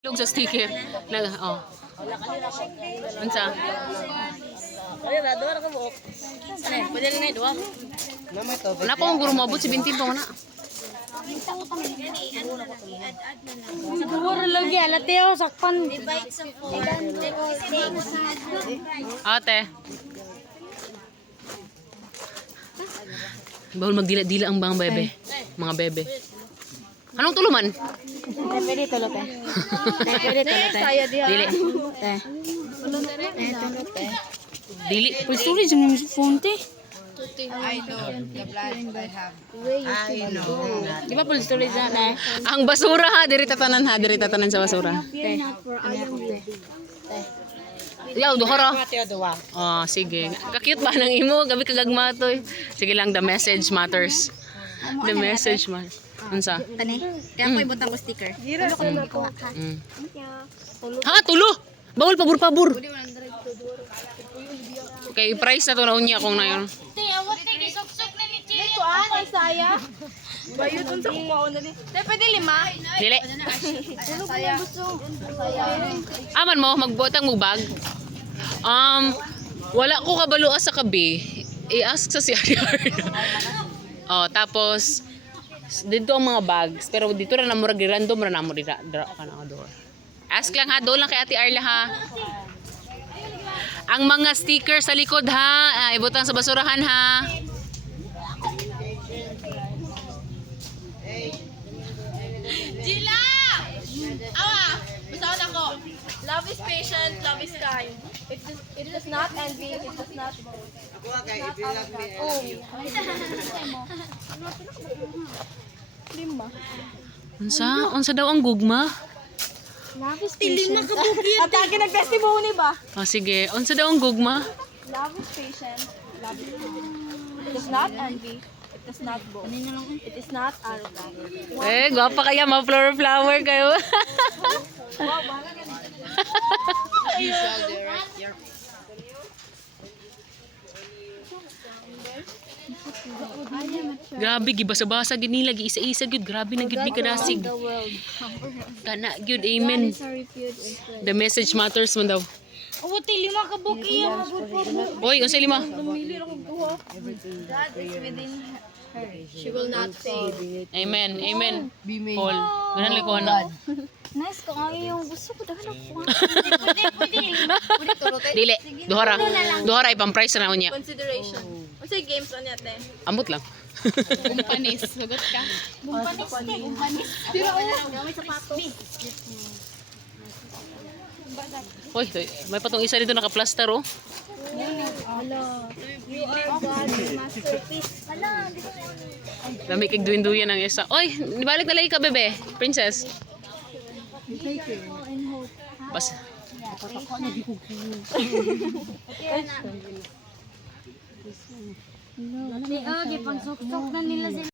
Log sa sticker. Oh. Unsa? Ay, rador ka mo. Pwede rin na duwa. Wala pa akong guro mabot si Bintin pa na. Siguro lagi alate oh sakpan. Ate. Bawal magdila-dila ang bang bebe. Mga bebe. Anong tuluman? Pwede tulot eh. Pwede tulot eh. Dili. Tulot eh. Dili. Pwede tuloy dyan yung phone te. I know the blind I have. I know. Di ba pwede tuloy dyan eh? Ang basura ha, diri tatanan ha, diri tatanan sa basura. Yaw, duhara. Oh, sige. Kakute ba nang imo? Gabi kagagma to. Sige lang, the message matters. The message matters. Unsa? Tani. Kaya ko ibutang ko sticker. Ha, tulo. Bawal pabor-pabor. Okay, price na to na unya kung na yun. Bayot sa kumaon na ni. Pwede 5. Dili. Aman mo, magbuotang mo bag. Wala ko kabalo sa kabi. I-ask sa CR. Oh, tapos dito ang mga bags, pero dito ra na mo random ra na mo dira ka na door. Ask lang ha, do lang kay Ate Arla ha. Ang mga sticker sa likod ha, ibutang sa basurahan ha. Jila! Awa! Basahan ako. Love is patient, love is kind. It does not envy, it does not boast. If you love me, I love you. Unsa daw ang gugma? Love is patient. At akin nag-testimony ba? Oh, sige, unsa daw ang gugma? Love is patient, love is kind. It does not envy, it does not boast. It is not arrogant. Gwapa kaya, ma-flower kayo. Grabe, gibasa-basa gid nila, giisa-isa gid, grabe na gid ni kadasig. Kana gid, amen. The message matters man daw. Oh, ti 5 ka book iya. Oy, unsa 5? God is within her. She will not fail. Amen, amen. Paul, ganan lang ko na. Nice ko nga yung gusto ko dahil ako. Dili, duhara. Duhara ipang price na unya. Consideration. Kasi games on yate. Ambot lang. Kumpanis. Sagot ka. Bumpanis. Pero wala lang gamit sa pato. Hoy, may patong isa dito naka-plaster oh. You are God's masterpiece. Hala, dito ko. Dami kig duyan-duyan ang isa. Oy, nibalik na lagi ka bebe, princess. Bas. Gipang sok-sok na nila sila.